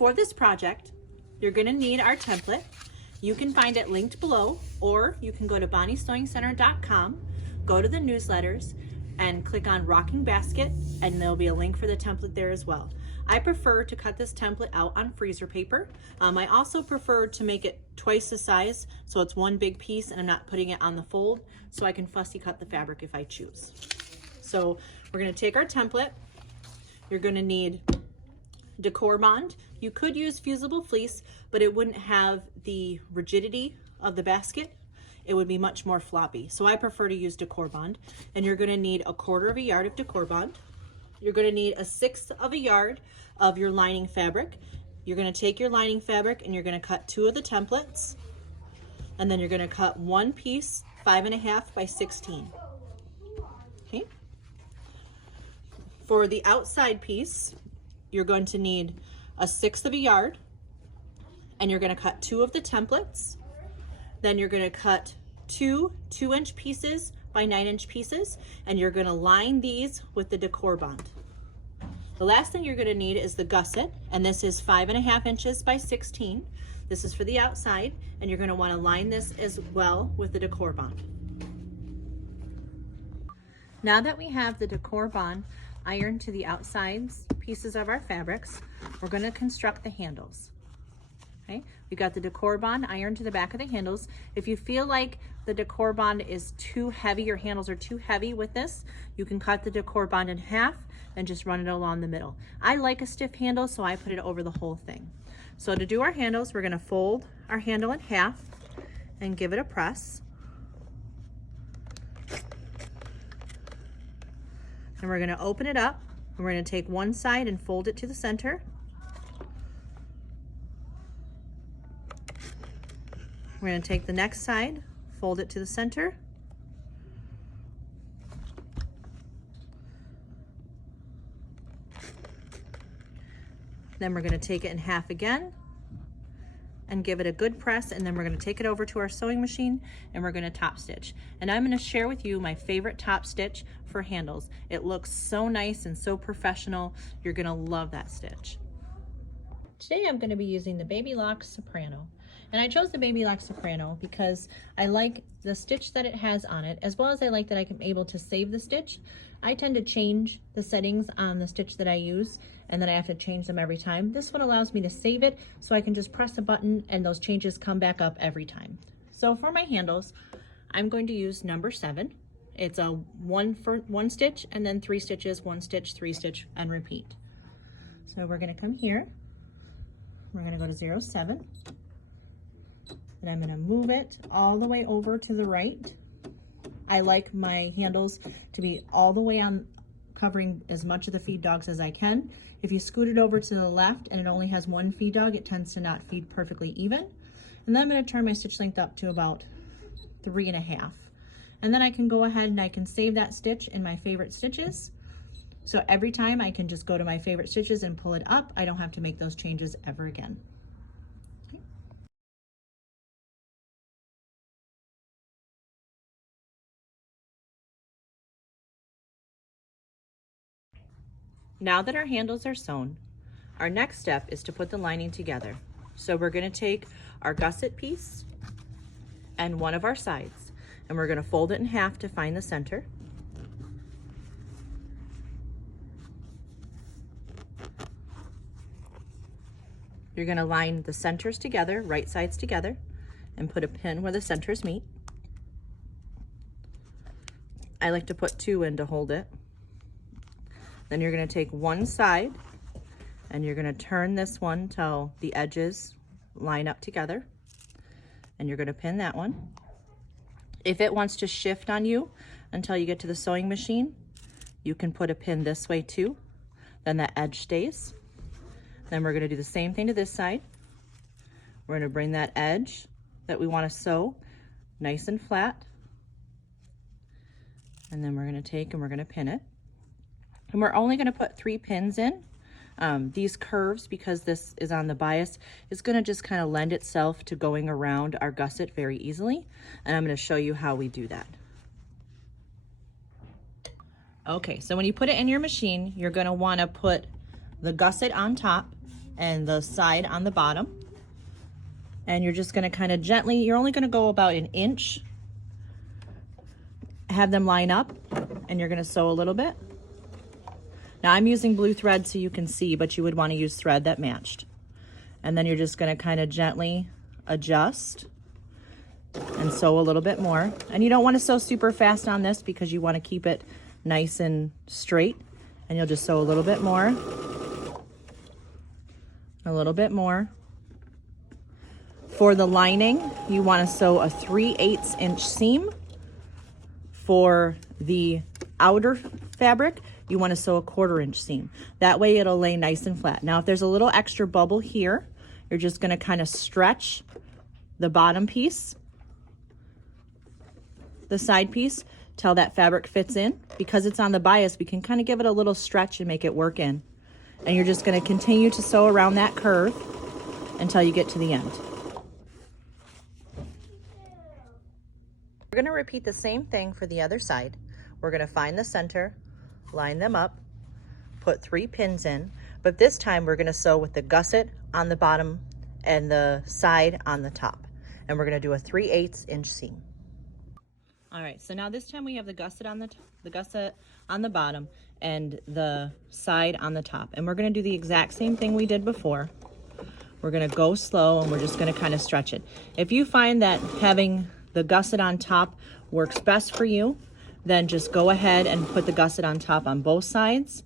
For this project, you're gonna need our template. You can find it linked below, or you can go to bonniesewingcenter.com, go to the newsletters, and click on Rocking Basket, and there'll be a link for the template there as well. I prefer to cut this template out on freezer paper. I also prefer to make it twice the size, so it's one big piece and I'm not putting it on the fold, so I can fussy cut the fabric if I choose. So we're gonna take our template. You're gonna need Decor Bond. You could use fusible fleece, but it wouldn't have the rigidity of the basket. It would be much more floppy. So I prefer to use Decor Bond. And you're gonna need 1/4 yard of Decor Bond. You're gonna need 1/6 yard of your lining fabric. You're gonna take your lining fabric and you're gonna cut 2 of the templates. And then you're gonna cut 1 piece 5.5 by 16. Okay. For the outside piece, you're going to need 1/6 yard, and you're gonna cut 2 of the templates. Then you're gonna cut 2 2-inch pieces by 9-inch pieces, and you're gonna line these with the Decor Bond. The last thing you're gonna need is the gusset, and this is 5.5 inches by 16. This is for the outside, and you're gonna wanna line this as well with the Decor Bond. Now that we have the Decor Bond ironed to the outsides pieces of our fabrics, we're going to construct the handles. Okay, we got the Decor Bond ironed to the back of the handles. If you feel like the Decor Bond is too heavy, your handles are too heavy with this, you can cut the Decor Bond in half and just run it along the middle. I like a stiff handle, so I put it over the whole thing. So to do our handles, we're going to fold our handle in half and give it a press. And we're going to open it up, and we're going to take one side and fold it to the center. We're going to take the next side, fold it to the center. Then we're going to take it in half again and give it a good press, and then we're going to take it over to our sewing machine and we're going to top stitch. And I'm going to share with you my favorite top stitch for handles. It looks so nice and so professional. You're going to love that stitch. Today I'm going to be using the Baby Lock Soprano. And I chose the Baby Lock Soprano because I like the stitch that it has on it, as well as I like that I can be able to save the stitch. I tend to change the settings on the stitch that I use, and then I have to change them every time. This one allows me to save it, so I can just press a button and those changes come back up every time. So for my handles, I'm going to use number 7. It's a one stitch and then 3 stitches, 1 stitch, 3 stitch, and repeat. So we're going to come here. We're going to go to 0.7. And I'm going to move it all the way over to the right. I like my handles to be all the way on, covering as much of the feed dogs as I can. If you scoot it over to the left and it only has 1 feed dog, it tends to not feed perfectly even. And then I'm going to turn my stitch length up to about 3.5. And then I can go ahead and I can save that stitch in my favorite stitches. So every time I can just go to my favorite stitches and pull it up. I don't have to make those changes ever again. Now that our handles are sewn, our next step is to put the lining together. So we're going to take our gusset piece and one of our sides, and we're going to fold it in half to find the center. You're going to line the centers together, right sides together, and put a pin where the centers meet. I like to put 2 in to hold it. Then you're going to take one side and you're going to turn this one till the edges line up together, and you're going to pin that one. If it wants to shift on you until you get to the sewing machine, you can put a pin this way too, then that edge stays. Then we're going to do the same thing to this side. We're going to bring that edge that we want to sew nice and flat, and then we're going to take and we're going to pin it. And we're only going to put 3 pins in. These curves, because this is on the bias, is going to just kind of lend itself to going around our gusset very easily. And I'm going to show you how we do that. Okay, so when you put it in your machine, you're going to want to put the gusset on top and the side on the bottom. And you're just gonna kind of gently, you're only gonna go about an inch, have them line up, and you're gonna sew a little bit. Now I'm using blue thread so you can see, but you would wanna use thread that matched. And then you're just gonna kind of gently adjust and sew a little bit more. And you don't wanna sew super fast on this because you wanna keep it nice and straight. And you'll just sew a little bit more, a little bit more. For the lining, you want to sew a 3/8 inch seam. For the outer fabric, you want to sew a 1/4 inch seam. That way it'll lay nice and flat. Now, if there's a little extra bubble here, you're just going to kind of stretch the bottom piece, the side piece, till that fabric fits in. Because it's on the bias, we can kind of give it a little stretch and make it work in. And you're just going to continue to sew around that curve until you get to the end. We're going to repeat the same thing for the other side. We're going to find the center, line them up, put 3 pins in, but this time we're going to sew with the gusset on the bottom and the side on the top. And we're going to do a 3/8 inch seam. All right, so now this time we have the gusset on the bottom and the side on the top. And we're going to do the exact same thing we did before. We're going to go slow and we're just going to kind of stretch it. If you find that having the gusset on top works best for you, then just go ahead and put the gusset on top on both sides.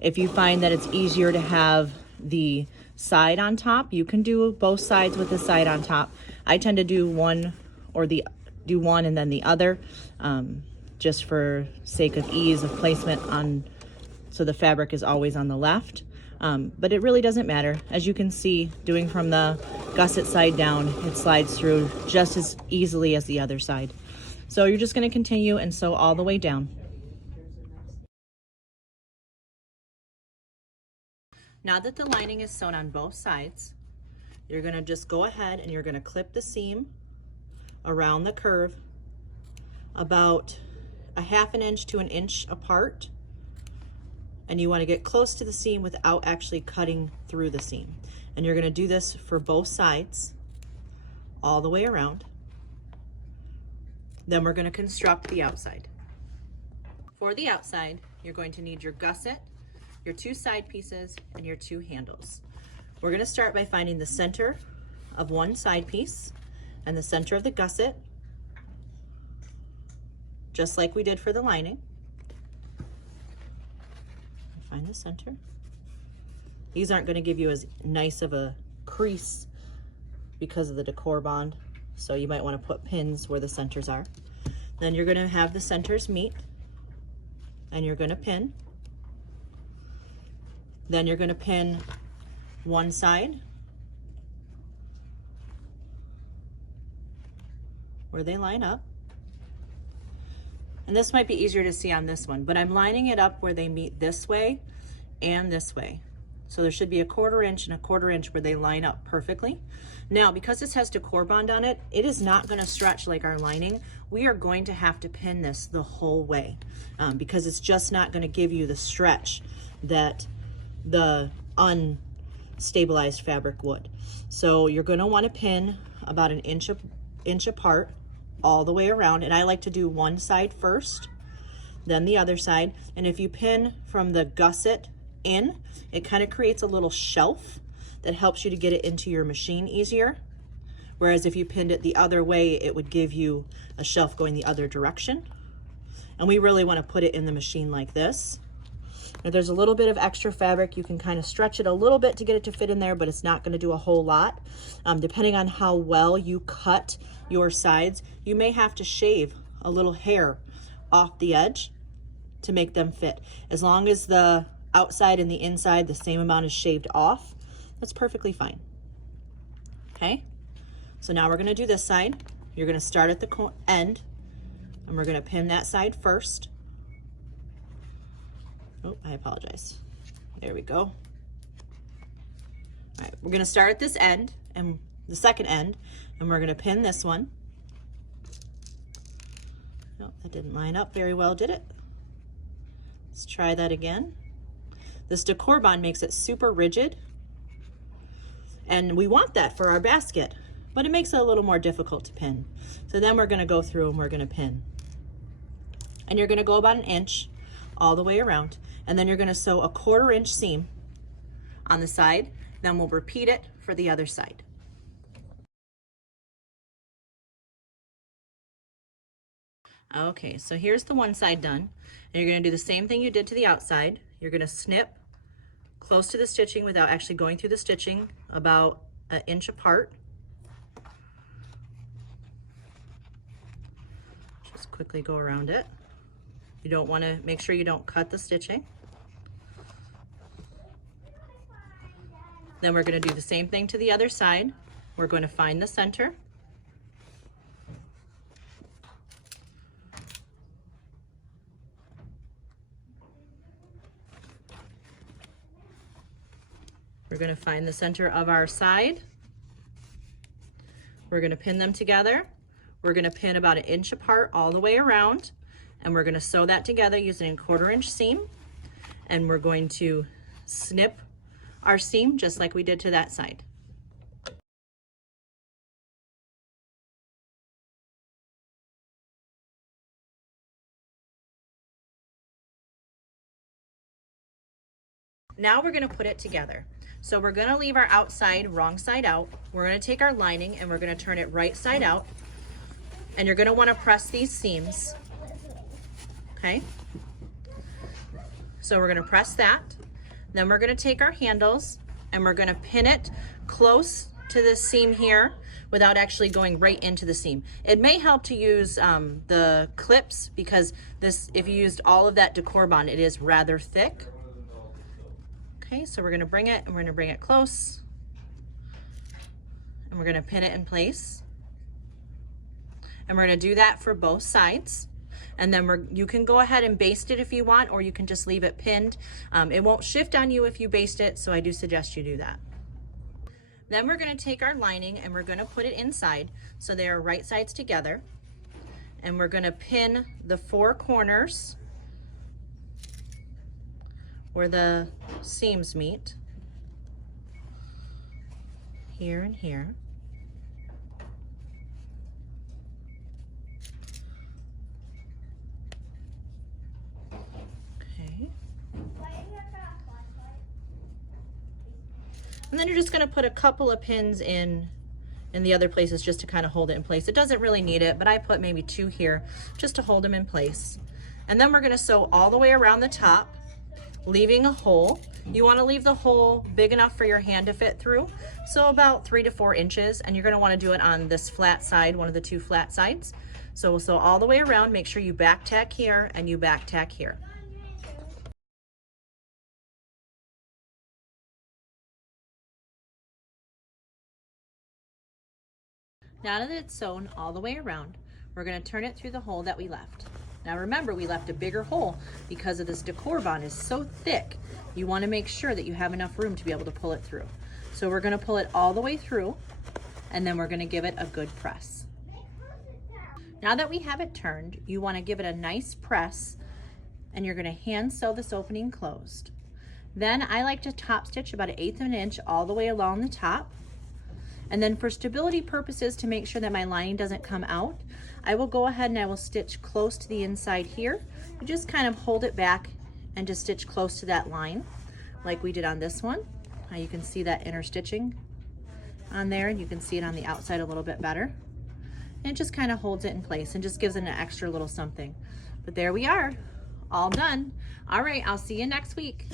If you find that it's easier to have the side on top, you can do both sides with the side on top. I tend to do one and then the other, just for sake of ease of placement so the fabric is always on the left. But it really doesn't matter. As you can see, doing from the gusset side down, it slides through just as easily as the other side. So you're just going to continue and sew all the way down. Now that the lining is sewn on both sides, you're going to just go ahead and you're going to clip the seam around the curve about a 1/2 inch to 1 inch apart. And you want to get close to the seam without actually cutting through the seam. And you're going to do this for both sides all the way around. Then we're going to construct the outside. For the outside, you're going to need your gusset, your 2 side pieces, and your 2 handles. We're going to start by finding the center of one side piece and the center of the gusset, just like we did for the lining. Find the center. These aren't going to give you as nice of a crease because of the decor bond, so you might want to put pins where the centers are. Then you're going to have the centers meet and you're going to pin. Then you're going to pin one side where they line up. And this might be easier to see on this one, but I'm lining it up where they meet this way and this way. So there should be a 1/4 inch and a 1/4 inch where they line up perfectly. Now, because this has decor bond on it, it is not going to stretch like our lining. We are going to have to pin this the whole way because it's just not going to give you the stretch that the unstabilized fabric would. So you're going to want to pin about an inch apart all the way around, and I like to do one side first, then the other side. And if you pin from the gusset in, it kind of creates a little shelf that helps you to get it into your machine easier. Whereas if you pinned it the other way, it would give you a shelf going the other direction. And we really want to put it in the machine like this. If there's a little bit of extra fabric, you can kind of stretch it a little bit to get it to fit in there, but it's not going to do a whole lot. Depending on how well you cut your sides, you may have to shave a little hair off the edge to make them fit. As long as the outside and the inside, the same amount is shaved off, that's perfectly fine. Okay, so now we're going to do this side. You're going to start at the end, and we're going to pin that side first. Oh, I apologize. There we go. All right, we're going to start at this end and the second end, and we're going to pin this one. No, that didn't line up very well, did it? Let's try that again. This decor bond makes it super rigid, And we want that for our basket, but it makes it a little more difficult to pin. So then we're gonna go through and we're gonna pin. And you're gonna go about 1 inch all the way around. And then you're gonna sew a 1/4 inch seam on the side. Then we'll repeat it for the other side. Okay, so here's the one side done. And you're gonna do the same thing you did to the outside. You're gonna snip close to the stitching without actually going through the stitching, about 1 inch apart. Just quickly go around it. You don't want to, make sure you don't cut the stitching. Then we're going to do the same thing to the other side. We're going to find the center. We're going to find the center of our side. We're going to pin them together. We're going to pin about 1 inch apart all the way around, and we're going to sew that together using a 1/4 inch seam. And we're going to snip our seam just like we did to that side. Now we're going to put it together. So we're going to leave our outside wrong side out. We're going to take our lining and we're going to turn it right side out. And you're going to want to press these seams. Okay? So we're going to press that. Then we're going to take our handles and we're going to pin it close to this seam here without actually going right into the seam. It may help to use the clips, because this, if you used all of that Decor-Bond, it is rather thick. Okay, so we're going to bring it and we're going to bring it close and we're going to pin it in place. And we're going to do that for both sides. And then you can go ahead and baste it if you want, or you can just leave it pinned. It won't shift on you if you baste it, so I do suggest you do that. Then we're going to take our lining and we're going to put it inside so they are right sides together. And we're going to pin the 4 corners where the seams meet, here and here. Okay. And then you're just going to put a couple of pins in the other places just to kind of hold it in place. It doesn't really need it, but I put maybe 2 here just to hold them in place. And then we're going to sew all the way around the top, leaving a hole. You want to leave the hole big enough for your hand to fit through, so about 3 to 4 inches, and you're going to want to do it on this flat side, one of the 2 flat sides. So we'll sew all the way around. Make sure you back tack here and you back tack here. Now that it's sewn all the way around, we're going to turn it through the hole that we left. Now remember, we left a bigger hole because of this Decor-Bond is so thick. You want to make sure that you have enough room to be able to pull it through. So we're going to pull it all the way through, and then we're going to give it a good press. Now that we have it turned, you want to give it a nice press, and you're going to hand sew this opening closed. Then I like to top stitch about 1/8 of an inch all the way along the top. And then for stability purposes, to make sure that my lining doesn't come out, I will go ahead and I will stitch close to the inside here. You just kind of hold it back and just stitch close to that line like we did on this one. You can see that inner stitching on there, and you can see it on the outside a little bit better. And it just kind of holds it in place and just gives it an extra little something. But there we are, all done. All right, I'll see you next week.